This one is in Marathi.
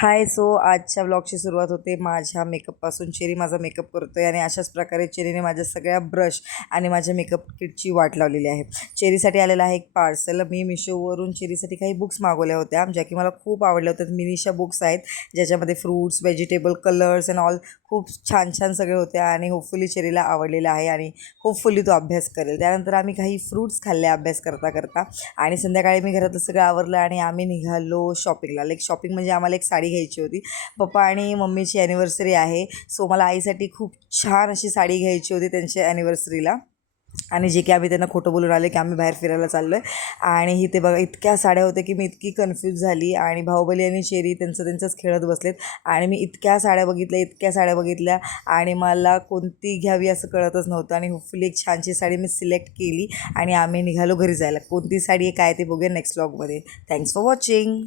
हाय. आजच्या व्लॉगची सुरुवात होते माझ्या मेकअपपासून. चेरी माझा मेकअप करतो आहे आणि अशाच प्रकारे चेरीने माझ्या सगळ्या ब्रश आणि माझ्या मेकअप किटची वाट लावलेली आहे. चेरीसाठी आलेला आहे एक पार्सल. मी मिशोवरून चेरीसाठी काही बुक्स मागवल्या होत्या ज्या की मला खूप आवडल्या होत्या. मिनिशा बुक्स आहेत ज्याच्यामध्ये fruits, vegetable, colours and all खूप छान छान सगळे होते आणि होपफुली चेरीला आवडलेलं आहे आणि होपफुली तो अभ्यास करेल. त्यानंतर आम्ही काही फ्रूट्स खाल्ले अभ्यास करता करता आणि संध्याकाळी मी घरातलं सगळं आवरलं आणि आम्ही निघालो शॉपिंगला. शॉपिंग म्हणजे आम्हाला एक साडी घ्यायची होती. पप्पा आणि मम्मीची ॲनिव्हर्सरी आहे, मला आईसाठी खूप छान अशी साडी घ्यायची होती त्यांच्या ॲनिव्हर्सरीला. आणि जे की आम्ही त्यांना खोटं बोलून आले की आम्ही बाहेर फिरायला चाललो आहे. आणि इथे बघा इतक्या साड्या होत्या की मी इतकी कन्फ्यूज झाली. आणि बाहुबली आणि चेरी त्यांचंच खेळत बसलेत आणि मी इतक्या साड्या बघितल्या आणि मला कोणती घ्यावी असं कळतच नव्हतं. आणि होपफुली एक छानशी साडी मी सिलेक्ट केली आणि आम्ही निघालो घरी जायला. कोणती साडी आहे काय ते बघूया नेक्स्ट व्लॉगमध्ये. Thanks for watching.